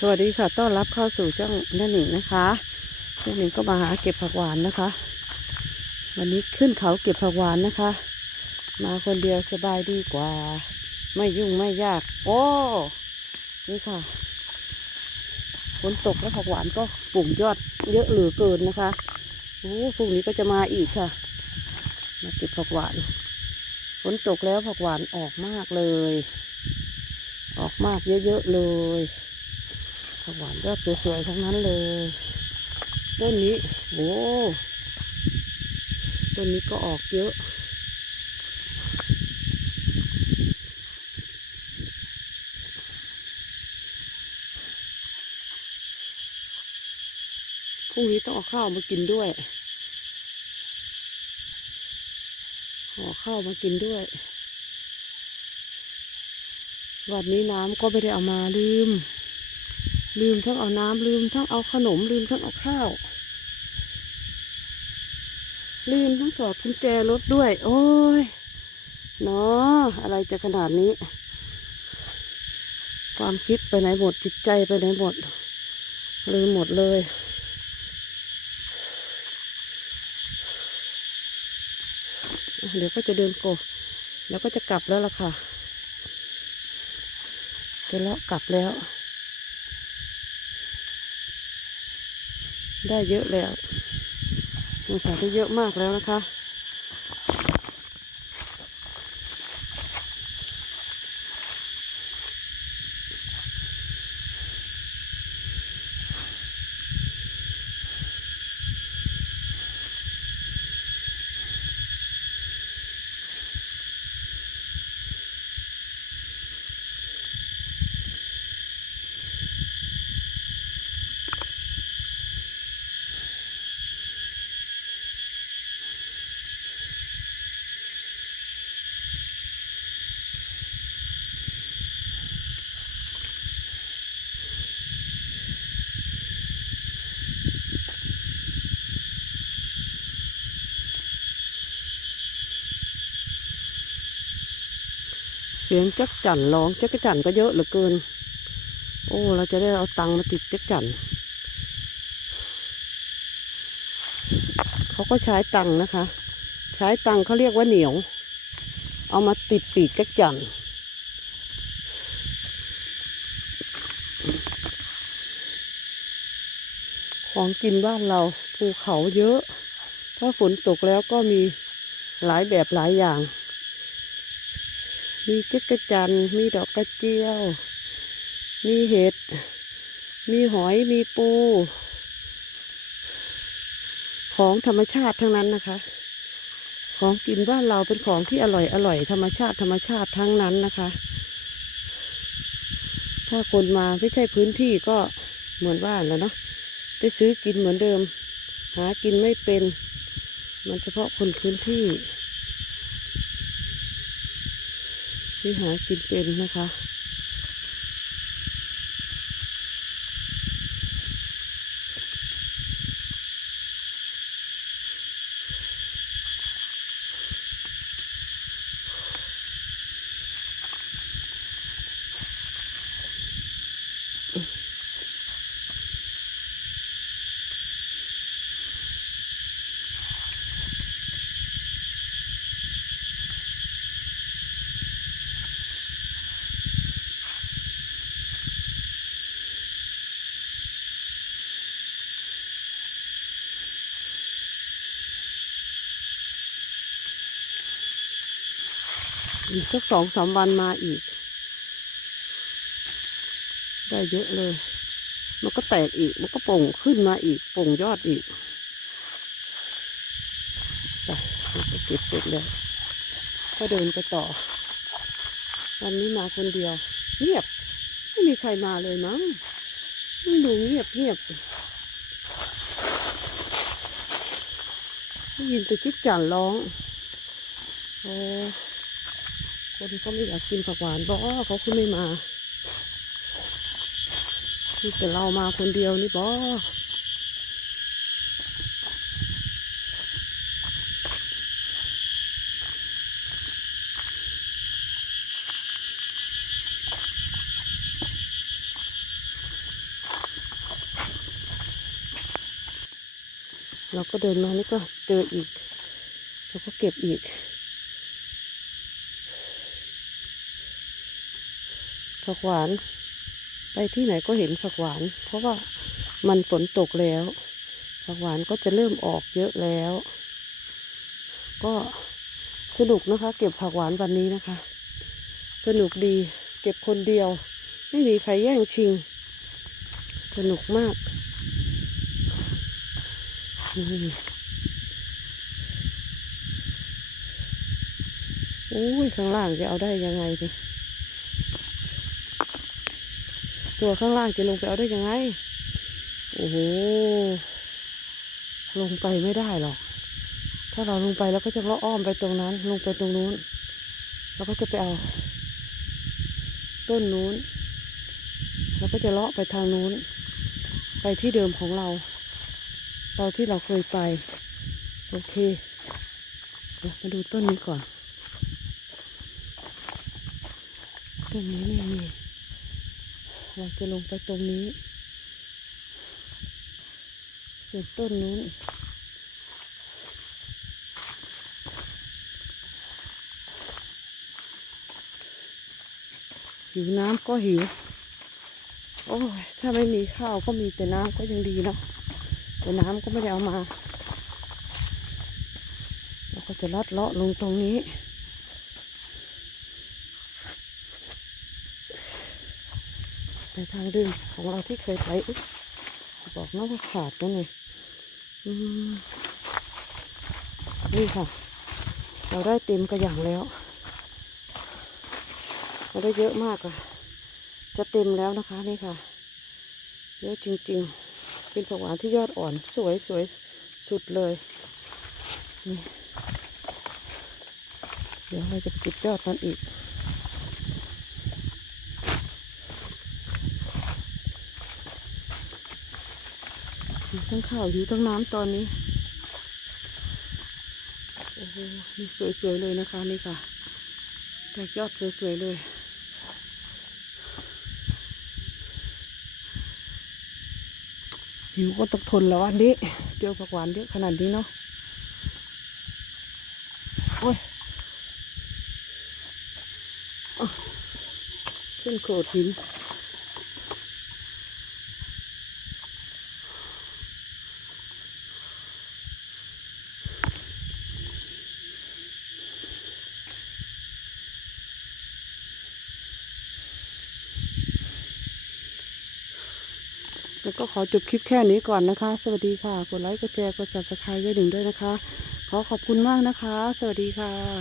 สวัสดีค่ะต้อนรับเข้าสู่ช่องแม่หนิงนะคะแม่หนิงก็มาหาเก็บผักหวานนะคะ วันนี้ขึ้นเขาเก็บผักหวานนะคะ มาคนเดียวสบายดีกว่า ไม่ยุ่งไม่ยาก โอ้นี่ค่ะฝนตกแล้วผักหวานก็ปลูกยอดเยอะเหลือเกินนะคะโอ้พรุ่งนี้ก็จะมาอีกค่ะ มาเก็บผักหวานฝนตกแล้วผักหวานออกมากเลย ออกมากเยอะๆเลย ผักหวานยอดสวยๆทั้งนั้นเลยต้นนี้โอ้ต้นนี้ก็ออกเยอะพรุ่งนี้ต้องเอาข้าวมากินด้วยห่อข้าวมากินด้วย วันนี้น้ำก็ไม่ได้เอามาลืม ลืมทั้งเอาน้ำลืมทั้งเอาขนมลืมทั้งเอาข้าว ลืมทั้งสอดกุญแจรถด้วย โอ้ยเนาะอะไรจะขนาดนี้ ความคิดไปไหนหมดจิตใจไปไหนหมด ลืมหมดเลยเดี๋ยวก็จะเดินโกแล้วก็จะกลับแล้วล่ะค่ะจะเลาะกลับแล้ว ได้เยอะแล้วนี่ค่ะได้เยอะมากแล้วนะคะ สียงจักจั่นร้องจักจั่นก็เยอะเหลือเกิน โอ้ เราจะได้เอาตังค์มาติดจักจั่นเขาก็ใช้ตังค์นะคะ ใช้ตังค์เขาเรียกว่าเหนียว เอามาติดปีกจักจั่นของกินบ้านเราภูเขาเยอะ ถ้าฝนตกแล้วก็มีหลายแบบหลายอย่าง มีจักระจัน มีดอกกระเจียว มีเห็ด มีหอย มีปู ของธรรมชาติทั้งนั้นนะคะ ของกินบ้านเราเป็นของที่อร่อยอร่อยธรรมชาติธรรมชาติทั้งนั้นนะคะ ถ้าคนมาไม่ใช่พื้นที่ก็เหมือนบ้านแล้วเนาะไปซื้อกินเหมือนเดิม หากินไม่เป็น มันเฉพาะคนพื้นที่ ที่หากินเป็นนะคะ อีกสักสองสามวันมาอีก ได้เยอะเลย มันก็แตกอีก มันก็ป่งขึ้นมาอีก ป่งยอดอีกไปเราจะเก็บเสร็จแล้วก็เดินไปต่อ วันนี้มาคนเดียว เงียบ ไม่มีใครมาเลยมั้งดูเงียบเงียบได้ยินแต่จิ๊กจั่นร้อง โอ้ คนเขาไม่อยากกินผักหวานบอเขาคุณไม่มาที่แต่เรามาคนเดียวนี่บอเราก็เดินมานี่ก็เจออีก เราก็เก็บอีก ผักหวาน ไปที่ไหนก็เห็นผักหวาน เพราะว่ามันฝนตกแล้ว ผักหวานก็จะเริ่มออกเยอะแล้ว ก็สนุกนะคะ เก็บผักหวานวันนี้นะคะ สนุกดี เก็บคนเดียว ไม่มีใครแย่งชิง สนุกมากนี่อุ้ยข้างล่างจะเอาได้ยังไงดิ ตัวข้างล่างจะลงไปเอาได้ยังไง โอ้โห ลงไปไม่ได้หรอก ถ้าเราลงไปเราก็จะเลาะอ้อมไปตรงนั้น ลงไปตรงนู้น เราก็จะไปเอา ต้นนู้น เราก็จะเลาะไปทางนู้น ไปที่เดิมของเราตอนที่เราเคยไป โอเค มาดูต้นนี้ก่อน ต้นนี้ไม่มี เราจะลงไปตรงนี้ ส่วนต้นนู้นหิวน้ำก็หิว โอ้ย ถ้าไม่มีข้าวก็มีแต่น้ำก็ยังดีเนาะแต่น้ำก็ไม่ได้เอามา เราก็จะลัดเลาะลงตรงนี้ ไปทางเดินของเราที่เคยไปอุ๊ยบอกนะว่าขาดแล้วไงอืมนี่ค่ะ เราได้เต็มกระหย่างแล้ว เราได้เยอะมากอะจะเต็มแล้วนะคะนี่ค่ะ เยอะจริงๆ เป็นผักหวานที่ยอดอ่อนสวยสวยสุดเลยนี่เดี๋ยวเราจะปเก็บยอดมันอีก ทั้งข้าวอยู่ทั้งน้ำตอนนี้ โอ้โหนี่สวยๆเลยนะคะนี่ค่ะแตกยอดสวยๆเลยหิวก็ต้องทนแล้วอันนี้เจอผักหวานเยอะขนาดนี้เนาะโอ้ยอขึ้นโขดหิน แล้วก็ขอจบคลิปแค่นี้ก่อนนะคะ สวัสดีค่ะ กดไลค์ กดแชร์ กด subscribe ไว้หนึ่งด้วยนะคะ ขอขอบคุณมากนะคะ สวัสดีค่ะ